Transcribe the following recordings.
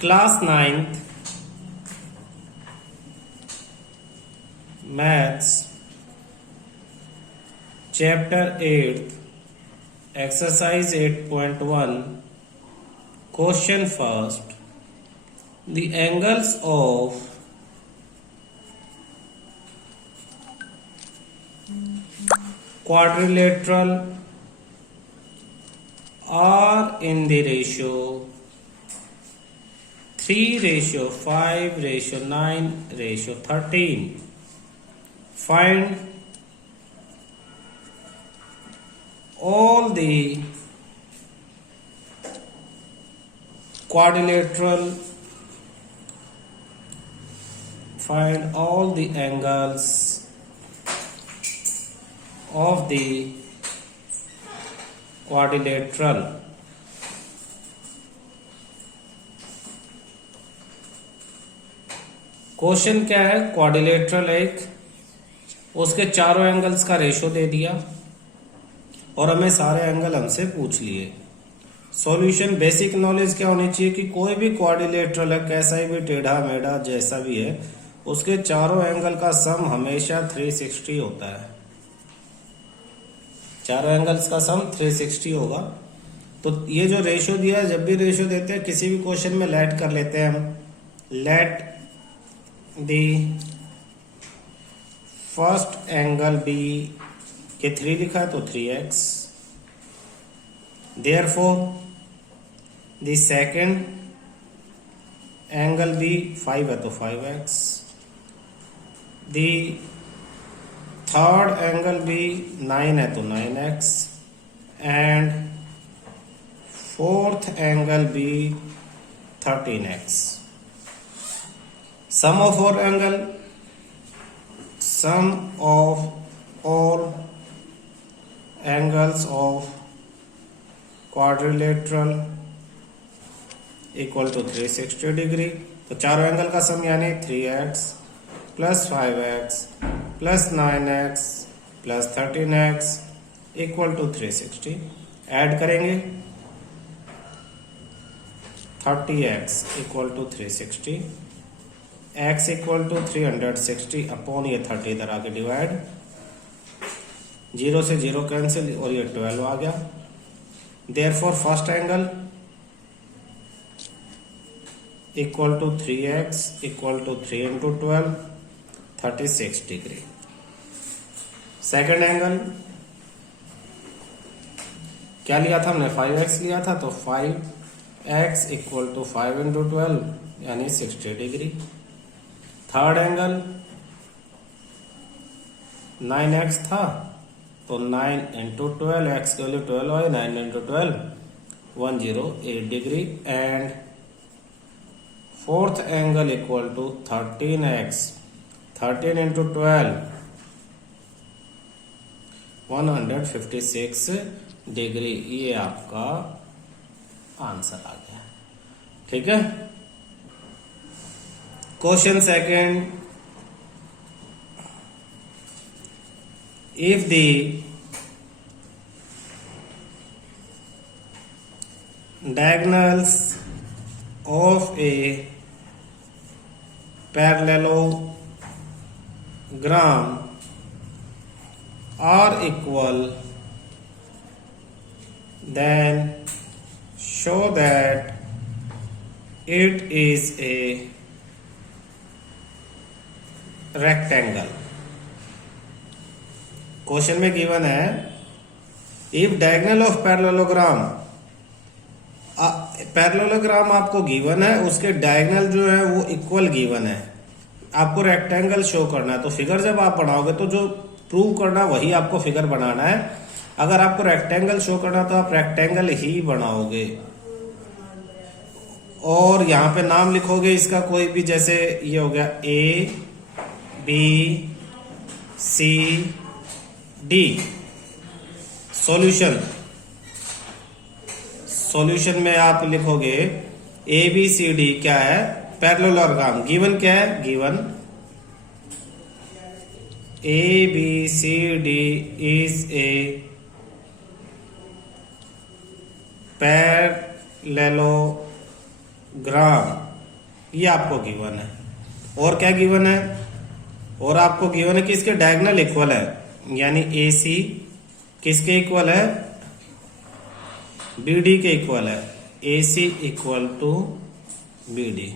Class 9th maths chapter 8 exercise 8.1 question first the angles of quadrilateral are in the ratio 3:5:9:13. Find all the quadrilateral, find all the angles of the quadrilateral. Question क्या है? Quadrilateral एक, उसके चारों angles का ratio दे दिया और हमें सारे एंगल हमसे पूछ लिए। सॉल्यूशन बेसिक नॉलेज क्या होनी चाहिए कि कोई भी क्वाड्रिलेटरल है, कैसा भी टेढ़ा मेढ़ा जैसा भी है, उसके चारों एंगल का सम हमेशा 360 होता है। चारों एंगल्स का सम 360 होगा। तो ये जो रेशो दिया है, जब भी रेशो देते हैं किसी भी क्वेश्चन में लेट कर लेते हैं हम। Let the first angle be के 3 लिखा है तो 3x, therefore the second angle be 5 है तो 5x, the third angle B 9 है तो 9x and fourth angle be 13x। Sum of all angle, sum of all angles of quadrilateral equal to 360 degree. तो चारों एंगल का sum यानी 3x plus 5x plus 9x plus 13x equal to 360। Add करेंगे 30x equal to 360, x equal to 360 upon ये 30 इधर आके divide, 0 से 0 cancel और ये 12 आ गया। Therefore first angle equal to 3x equal to 3 into 12 36 degree. Second angle क्या लिया था हमने? 5x लिया था तो 5x इक्वल टू 5 इंटू 12 यानी 60 डिग्री। थर्ड एंगल 9x था तो 9 इंटू 12, एक्स की वैल्यू 12 है, 9 into 12 108 degree and fourth angle equal to 13x, 13 into 12 156 degree. ये आपका आंसर आ गया। ठीक है। Question second, if the diagonals of a parallelogram are equal, then show that it is a rectangle. Question में given है if diagonal of parallelogram, parallelogram आपको given है, उसके डायगोनल जो है वो इक्वल गिवन है, आपको रेक्टेंगल शो करना है। तो फिगर जब आप बनाओगे तो जो प्रूव करना वही आपको फिगर बनाना है। अगर आपको रेक्टेंगल शो करना तो आप रेक्टेंगल ही बनाओगे और यहां पे नाम लिखोगे इसका कोई भी, जैसे ये हो गया A B C D। Solution में आप लिखोगे A B C D क्या है? पैरेललोग्राम। गिवन क्या है? Given A B C D is a parallelogram ये आपको गिवन है। और क्या गिवन है? और आपको गिवन है कि इसके डायगोनल इक्वल है, यानी ए सी किसके इक्वल है? बी डी के इक्वल है। A C equal to B D.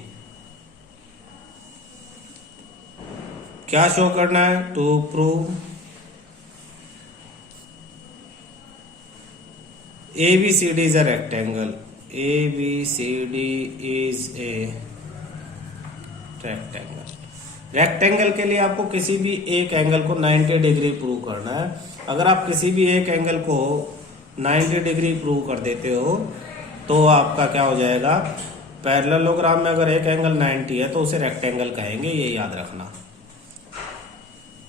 क्या शो करना है? To prove A B C D is a rectangle. A B C D is a rectangle. Rectangle के लिए आपको किसी भी एक एंगल को 90 डिग्री प्रूव करना है। अगर आप किसी भी एक एंगल को 90 डिग्री प्रूव कर देते हो तो आपका क्या हो जाएगा? पैरेललोग्राम में अगर एक एंगल 90 है तो उसे रेक्टेंगल कहेंगे, ये याद रखना।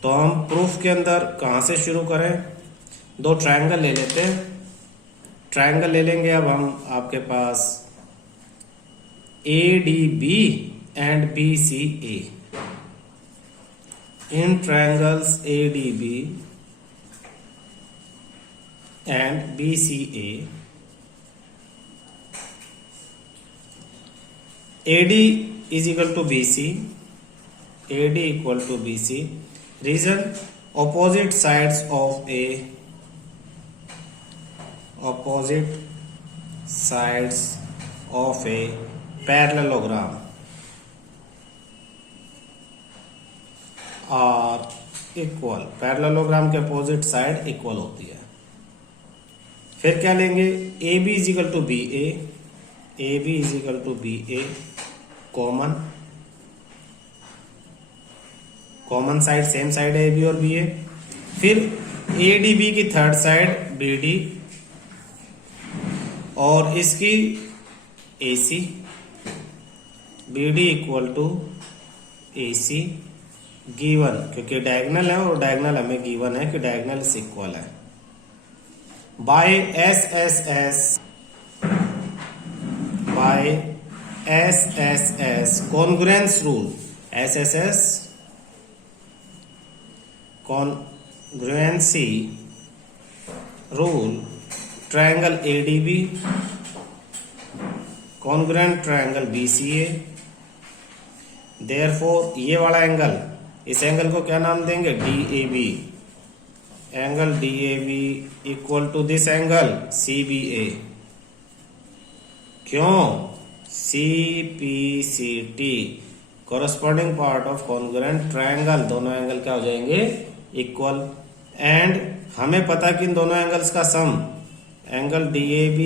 तो हम प्रूफ के अंदर कहाँ से शुरू करें? दो ट्रायंगल ले लेते हैं। ट्रायंगल ले लेंगे अब हम आपके पास A D B and B C A. In triangles A D B and B C A, AD is equal to BC, AD equal to BC. Reason: opposite sides of a parallelogram are equal. Parallelogram के opposite side equal होती है। फिर क्या लेंगे? AB is equal to BA, AB is equal to BA, common side, same side है A B और B A. फिर A D B की थर्ड साइड बी डी और इसकी A C, B D equal to A C given, क्योंकि diagonal है और diagonal हमें गिवन है कि डायगोनल इज इक्वल है। By S S S, by S S S congruence rule, S S S congruency rule, triangle A D B congruent triangle B C A. Therefore ये वाला angle, इस angle को क्या नाम देंगे? D A B. Angle D A B equal to this angle C B A. क्यों? CPCT corresponding part of congruent triangle, दोनों angle क्या हो जाएंगे? इक्वल। एंड हमें पता कि इन दोनों एंगल्स का sum angle DAB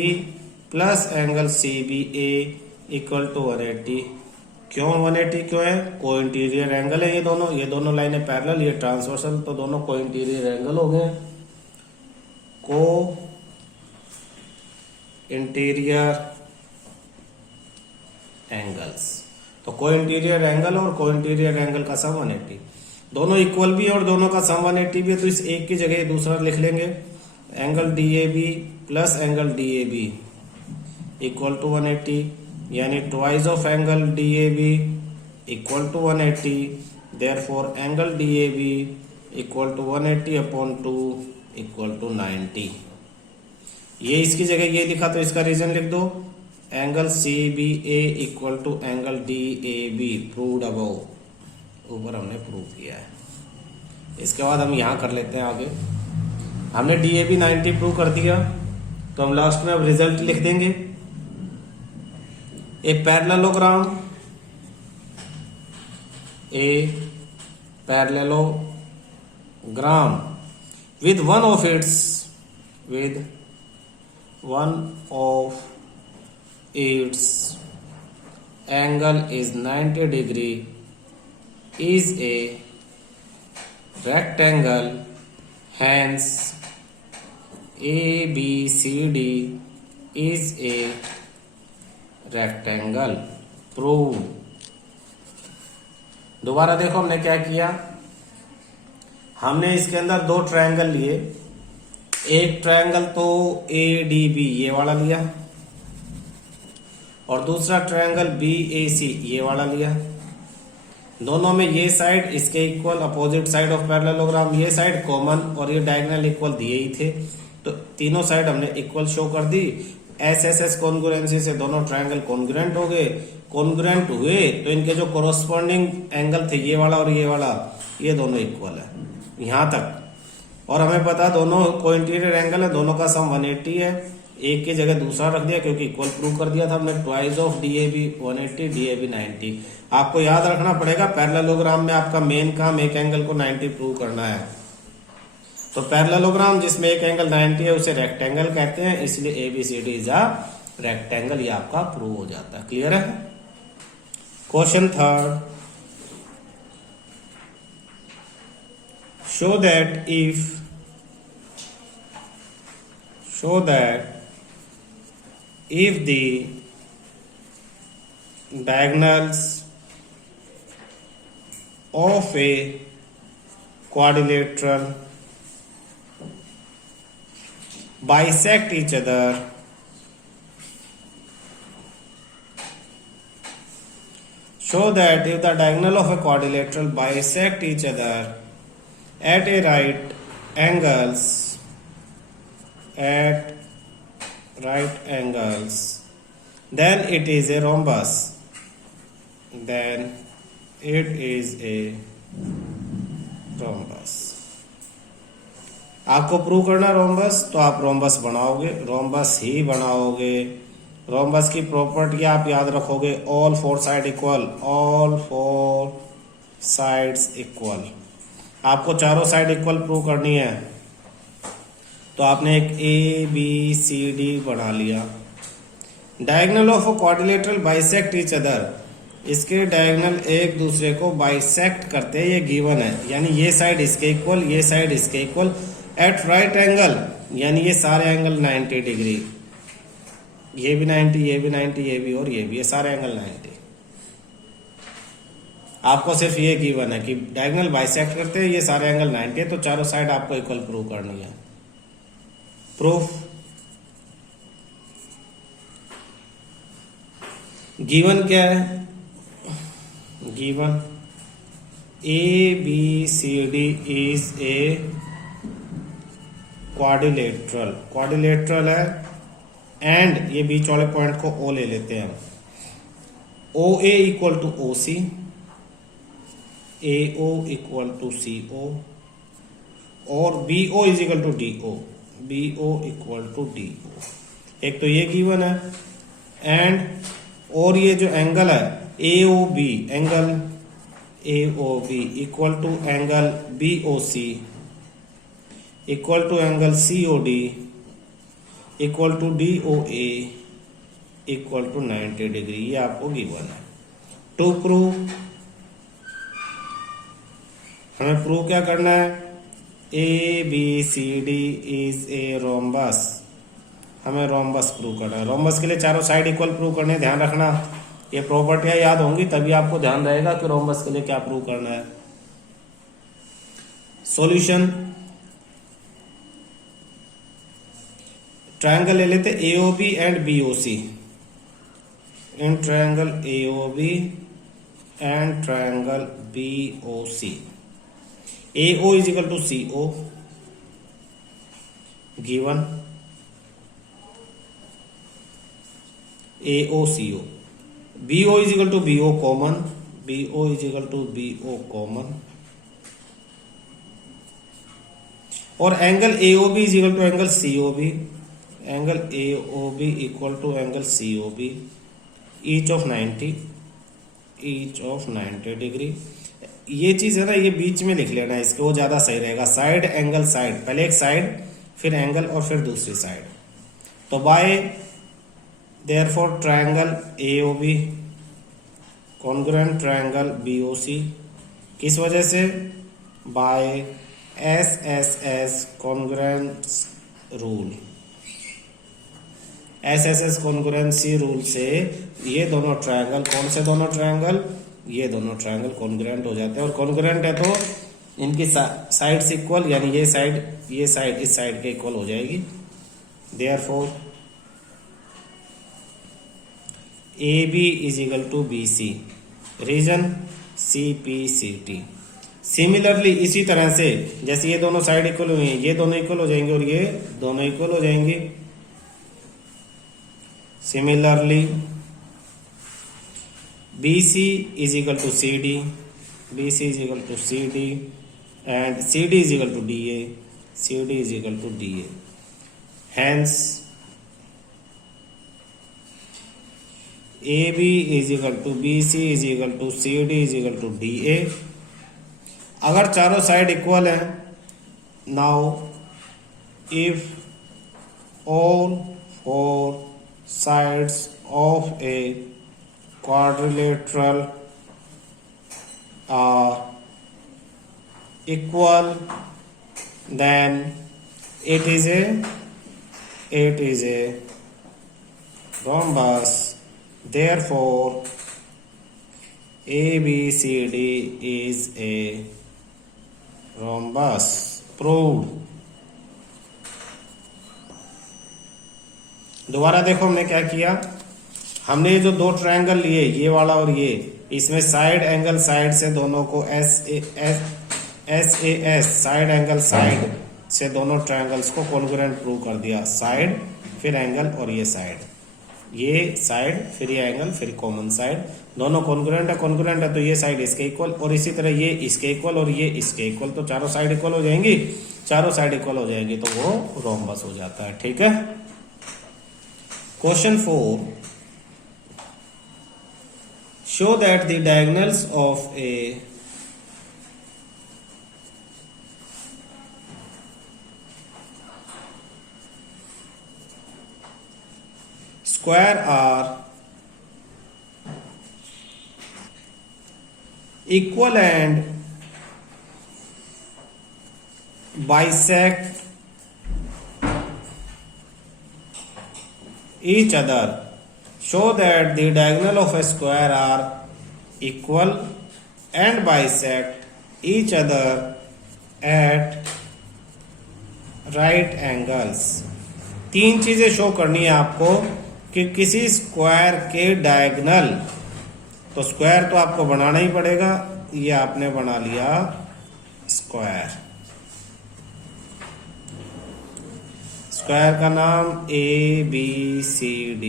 plus angle CBA equal to 180। क्यों 180? क्यों है? को इंटीरियर एंगल है ये दोनों लाइनें पैरेलल, ये ट्रांसवर्सल, तो दोनों को इंटीरियर एंगल हो गए। को इंटीरियर एंगल्स, तो को इंटीरियर एंगल और को इंटीरियर एंगल का सम 180, दोनों इक्वल भी और दोनों का सम 180 भी है, तो इस एक की जगह दूसरा लिख लेंगे। Angle DAB plus angle DAB equal to 180, यानी twice of angle DAB equal to 180। Therefore angle DAB equal to 180 upon 2 equal to 90। ये इसकी जगह ये लिखा तो इसका रीजन लिख दो। Angle CBA equal to angle DAB proved above, ऊपर हमने प्रूव किया है। इसके बाद हम यहां कर लेते हैं आगे। हमने DAB 90 प्रूव कर दिया, तो हम लास्ट में अब रिजल्ट लिख देंगे। A parallelogram, a parallelogram with one of its angle is 90 degree is a rectangle, hence ABCD is a rectangle. Prove। दोबारा देखो हमने क्या किया। हमने इसके अंदर दो ट्रायंगल लिए। एक ट्रायंगल तो ADB ये वाला लिया और दूसरा ट्रायंगल BAC ये वाला लिया। दोनों में ये साइड इसके equal, opposite side of parallelogram, ये साइड कॉमन और ये डायगोनल इक्वल दिए ही थे, तो तीनों साइड हमने इक्वल शो कर दी। एस एस एस कॉन्ग्रुएंसी से दोनों ट्रायंगल कॉन्ग्रुएंट हो गए। कॉन्ग्रुएंट हुए तो इनके जो कोरोस्पॉन्डिंग एंगल थे, ये वाला और ये वाला, ये दोनों इक्वल है यहां तक। और हमें पता दोनों कोइंटीरियर एंगल है, दोनों का सम 180 है। एक की जगह दूसरा रख दिया क्योंकि इक्वल प्रूव कर दिया था हमने। Twice of DAB 180, DAB 90। आपको याद रखना पड़ेगा पैरेललोग्राम में आपका मेन काम एक एंगल को 90 प्रूव करना है। तो पैरेललोग्राम जिसमें एक एंगल 90 है उसे रेक्टेंगल कहते हैं, इसलिए ABCD इज अ रेक्टेंगल, ये आपका प्रूव हो जाता है। क्लियर है। Question third, show that if the diagonals of a quadrilateral bisect each other, show that if the diagonal of a quadrilateral bisect each other at right angles, then it is a rhombus. आपको prove करना rhombus, तो आप rhombus बनाओगे, rhombus ही बनाओगे। Rhombus की property आप याद रखोगे, all four side equal, all four sides equal. आपको चारों साइड इक्वल प्रूव करनी है, तो आपने एक ABCD बना लिया। Diagonal of a quadrilateral bisect each other, इसके डायगोनल एक दूसरे को बाइसेक्ट करते हैं, ये गिवन है। यानी ये साइड इसके इक्वल, ये साइड इसके इक्वल, एट राइट एंगल, यानी ये सारे एंगल 90 डिग्री, ये भी 90, ये भी 90, ये भी और ये भी, ये सारे एंगल 90। आपको सिर्फ ये गिवन है कि डायगोनल बाइसेक्ट करते हैं, ये सारे एंगल 90 है, तो चारों साइड आपको इक्वल प्रूव करनी है। प्रूफ गिवन क्या है? Given ABCD is a quadrilateral, quadrilateral है, एंड ये बीच वाले पॉइंट को O ले लेते हैं। OA equal to OC, AO equal to CO, और BO is equal to DO, BO equal to DO। एक तो ये गिवन है, एंड और ये जो एंगल है AOB, angle AOB equal to angle BOC equal to angle COD equal to DOA equal to 90 degree, ये आपको गिवन है। टू प्रूव, हमें प्रूव क्या करना है? ABCD इज ए रोम्बस, हमें रोम्बस प्रूव करना है। रोम्बस के लिए चारों साइड इक्वल प्रूव करने, ध्यान रखना ये प्रॉपर्टियां याद होंगी, तभी आपको ध्यान रहेगा कि रोम्बस के लिए क्या प्रूव करना है। सॉल्यूशन, ट्रायंगल ले लेते AOB and BOC। In triangle AOB and triangle BOC, AO is equal to CO given, AOCO, BO is equal to BO common, BO is equal to BO common, और angle AOB is equal to angle COB, angle AOB equal to angle COB, each of 90, each of 90 degree. ये चीज है ना, ये बीच में लिख लेना इसके, वो ज्यादा सही रहेगा। साइड एंगल साइड, पहले एक साइड फिर एंगल और फिर दूसरी साइड। तो by therefore triangle AOB congruent triangle BOC, किस वजह से? By SSS congruence rule, SSS congruency rule से ये दोनों ट्रायंगल, कौन से दोनों ट्रायंगल? ये दोनों ट्रायंगल कॉन्ग्रुएंट हो जाते हैं। और कॉन्ग्रुएंट है तो इनकी साइड्स इक्वल, यानी ये साइड इस साइड के इक्वल हो जाएगी। Therefore AB is equal to BC, reason CPCT। Similarly इसी तरह से जैसे ये दोनों साइड इक्वल हुई हैं, ये दोनों इक्वल हो जाएंगे और ये दोनों इक्वल हो जाएंगे। Similarly, BC is equal to CD, BC is equal to CD, and CD is equal to DA, CD is equal to DA. Hence, AB is equal to BC is equal to CD is equal to DA. अगर चारों side equal हैं, now if all four sides of a quadrilateral are equal, then it is a rhombus. Therefore, ABCD is a rhombus. Proved. दोबारा देखो हमने क्या किया, हमने ये जो दो ट्रायंगल लिए, ये वाला और ये, इसमें साइड एंगल साइड से दोनों को एस साइड एंगल साइड से दोनों ट्रायंगल्स को कॉन्ग्रुएंट प्रूव कर दिया. साइड फिर एंगल और ये साइड फिर ये एंगल फिर कॉमन साइड, दोनों कॉन्ग्रुएंट है तो ये साइड इसके इक्वल और इसी तरह ये इसके इक्वल और ये इसके इक्वल, तो चारों साइड इक्वल हो जाएंगी. चारों साइड इक्वल हो जाएंगी तो वो रोम्बस हो जाता है. ठीक है. Question 4, show that the diagonals of a square are equal and bisect each other. Show that the diagonal of a square are equal and bisect each other at right angles. तीन चीजें show करनी है आपको कि किसी square के diagonal, तो square तो आपको बनाना ही पड़ेगा. ये आपने बना लिया स्क्वायर, स्क्वायर का नाम ABCD.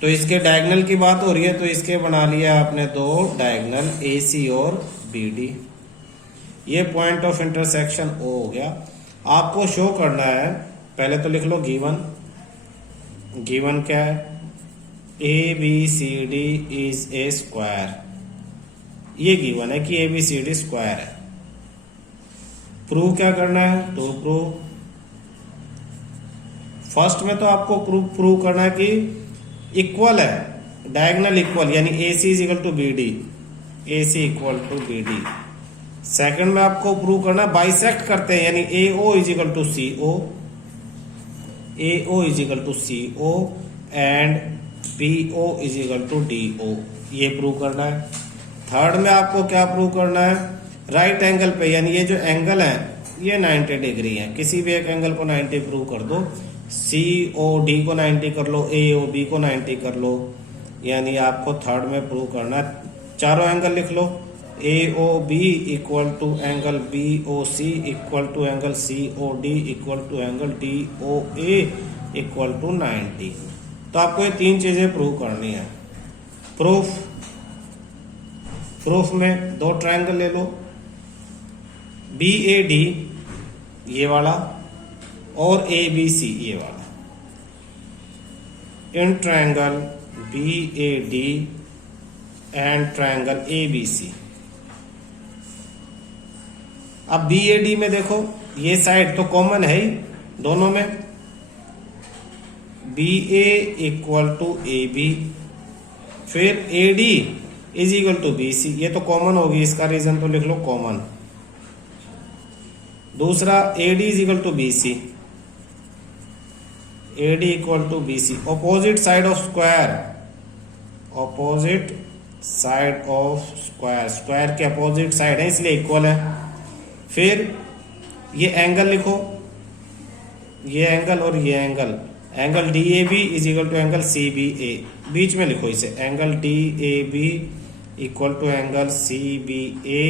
तो इसके डायगोनल की बात हो रही है तो इसके बना लिया आपने दो डायगोनल AC और BD. ये पॉइंट ऑफ इंटरसेक्शन O हो गया. आपको शो करना है, पहले तो लिख लो गिवन क्या है, ABCD इज ए स्क्वायर. ये गिवन है कि ABCD स्क्वायर है. प्रूव क्या करना है, तो प्रूव फर्स्ट में तो आपको प्रूव करना है कि इक्वल है, डायगोनल इक्वल, यानी AC is equal to BD, AC equal to BD. Second में आपको प्रूव करना बाइसेक्ट करते हैं, यानी AO is equal to CO, AO is equal to CO and BO is equal to DO. ये prove करना है. थर्ड में आपको क्या प्रूव करना है, राइट एंगल पे, यानी ये जो एंगल है ये 90 डिग्री है. किसी भी एक एंगल को 90 प्रूव कर दो. COD को 90 कर लो, AOB को 90 कर लो, यानी आपको थर्ड में प्रूव करना है. चारों एंगल लिख लो, AOB equal to angle BOC equal to angle COD equal to angle DOA equal to 90. तो आपको ये तीन चीजें प्रूव करनी है. प्रूफ में दो ट्रायंगल ले लो, BAD ये वाला और ABC ये वाला. In triangle BAD and triangle ABC. अब BAD में देखो, ये साइड तो कॉमन है ही दोनों में, BA इक्वल टू AB, फिर AD is equal to BC. ये तो कॉमन होगी, इसका रीजन तो लिख लो कॉमन. दूसरा AD is equal to BC, AD equal to BC. Opposite side of square, opposite side of square, square के अपोजिट साइड है इसलिए इक्वल है. फिर ये एंगल लिखो, ये एंगल और ये angle, angle DAB is equal to angle CBA. बीच में लिखो इसे, angle DAB equal to angle CBA.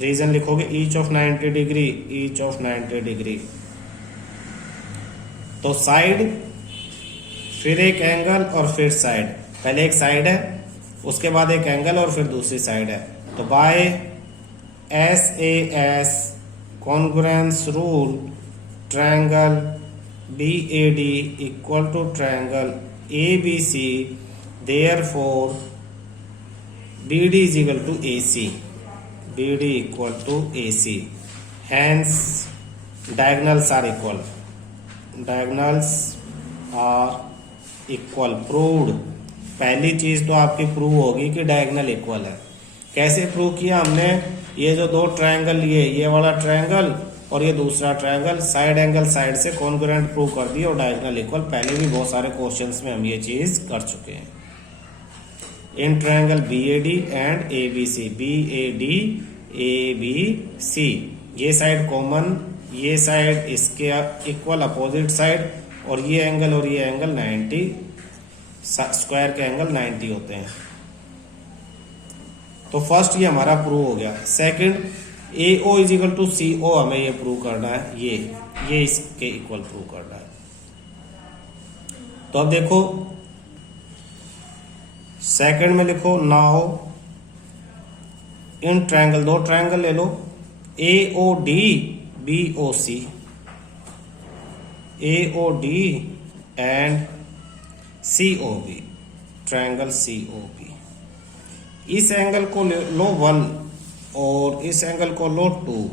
Reason लिखोगे each of 90 degree, each of 90 degree. तो साइड फिर एक एंगल और फिर साइड। पहले एक साइड है, उसके बाद एक एंगल और फिर दूसरी साइड है। तो by SAS congruence rule triangle BAD equal to triangle ABC, therefore BD is equal to AC, BD equal to AC, hence diagonals are equal, diagonals are equal, proved। पहली चीज तो आपकी प्रूव होगी कि डायगोनल इक्वल है। कैसे prove किया हमने? ये जो दो ट्रायंगल लिए, ये वाला ट्रायंगल और ये दूसरा ट्रायंगल, साइड एंगल साइड से कॉन्ग्रुएंट प्रूव कर दिया और डायगोनल इक्वल। पहले भी बहुत सारे क्वेश्चंस में हम ये चीज कर चुके हैं। In triangle BAD and ABC, BAD ABC, ये साइड कॉमन, ये साइड इसके इक्वल अपोजिट साइड, और ये एंगल 90, स्क्वायर के एंगल 90 होते हैं। तो फर्स्ट ये हमारा प्रूव हो गया। Second, AO is equal to CO हमें ये प्रूव करना है, ये इसके इक्वल प्रूव करना है। तो अब देखो सेकंड में लिखो, नाउ इन ट्रायंगल, दो ट्रायंगल ले लो, AOD BOC, AOD and COB, triangle COB। इस एंगल को लो 1 और इस एंगल को लो 2,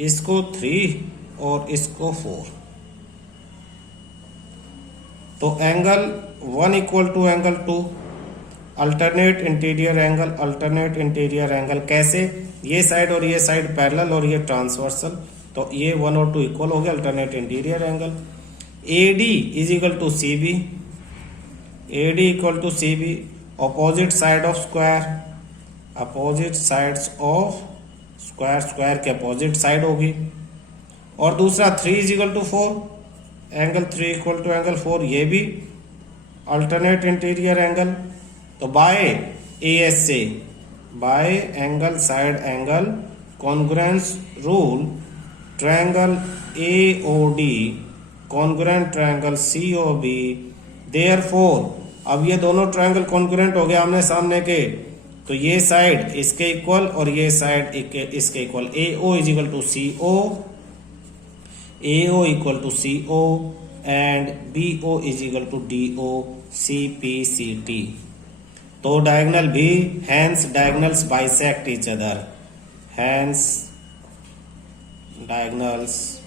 इसको 3 और इसको 4। तो angle 1 equal to angle 2, alternate interior angle, alternate interior angle. कैसे? ये साइड और ये साइड पैरेलल और ये ट्रांसवर्सल, तो ये 1 और 2 इक्वल हो गया, alternate interior angle. AD is equal to CB, AD equal to CB, opposite side of square, opposite sides of square, square के अपोजिट साइड होगी। और दूसरा 3 is equal to 4, angle 3 equal to angle 4, ये भी alternate interior angle. तो by ASA, by angle side angle congruence rule triangle AOD congruent triangle COB, therefore, अब ये दोनों ट्रायंगल कॉन्ग्रुएंट हो गए आमने सामने के, तो ये साइड इसके इक्वल और ये साइड इसके equal. AO is equal to CO, AO equal to CO and BO is equal to DO, CPCT। तो डायगोनल भी, hence diagonals bisect each other, hence diagonals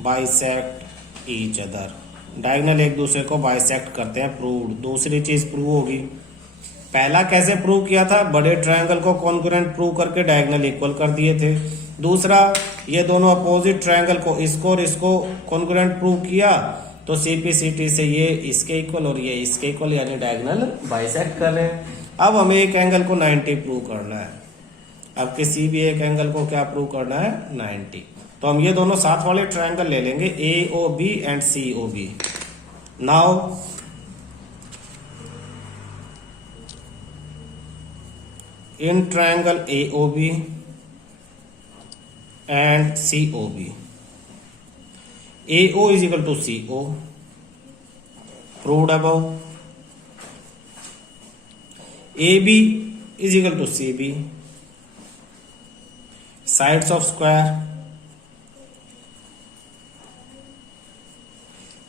bisect each other. Diagonal एक दूसरे को bisect करते हैं, proved. दूसरी चीज prove होगी। पहला कैसे प्रूव किया था? बड़े ट्रायंगल को कॉन्ग्रुएंट प्रूव करके डायगोनल इक्वल कर दिए थे। दूसरा, ये दोनों अपोजिट ट्रायंगल को, इसको और इसको कॉन्ग्रुएंट प्रूव किया, तो CPCT से ये इसके इक्वल और ये इसके इक्वल, यानी डायगोनल बाइसेक्ट कर रहे हैं। अब हमें एक एंगल को 90 प्रूव करना है। अब किसी भी एक एंगल को क्या प्रूव करना है? 90। तो हम ये दोनों साथ वाले ट्रायंगल ले लेंगे, AOB and COB। Now in triangle AOB and COB, AO is equal to CO, proved above. AB is equal to CB, sides of square,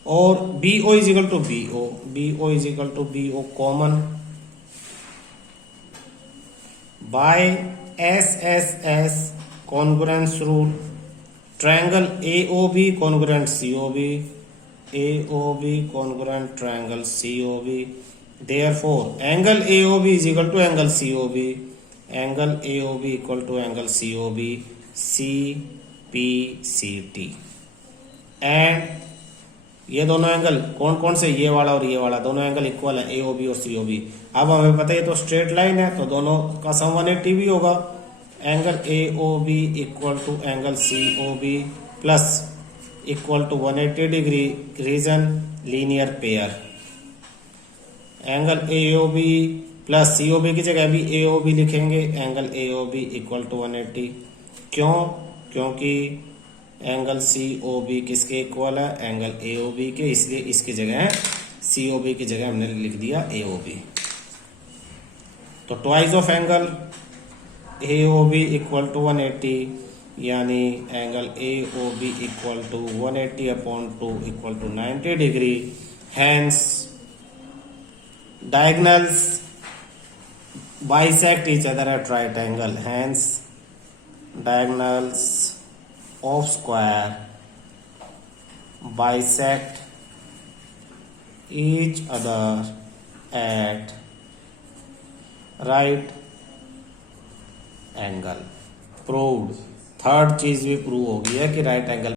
और BO is equal to BO, BO is equal to BO common by SSS congruence rule triangle AOB congruent COB, AOB congruent triangle COB, therefore angle AOB is equal to angle COB, angle AOB equal to angle COB, CPCT। And ये दोनों angle कौन कौन से? ये वाला और ये वाला, दोनों एंगल इक्वल है, AOB और COB। अब हमें पता है तो स्ट्रेट लाइन है, तो दोनों का सम 180 भी होगा। Angle AOB equal to angle COB plus equal to 180 degree, reason linear pair. Angle AOB plus COB की जगह भी AOB लिखेंगे, एंगल AOB इक्वल टू 180। क्यों? क्योंकि एंगल COB किसके इक्वल है? एंगल AOB के, इसलिए इसकी जगह COB की जगह हमने लिख दिया AOB। तो twice of angle AOB equal to 180, यानी angle AOB equal to 180/2 equal to 90 degree. Hence diagonals bisect each other at right angle, hence diagonals of square bisect each other at right angle। Proved, third चीज भी prove हो गई है कि right angle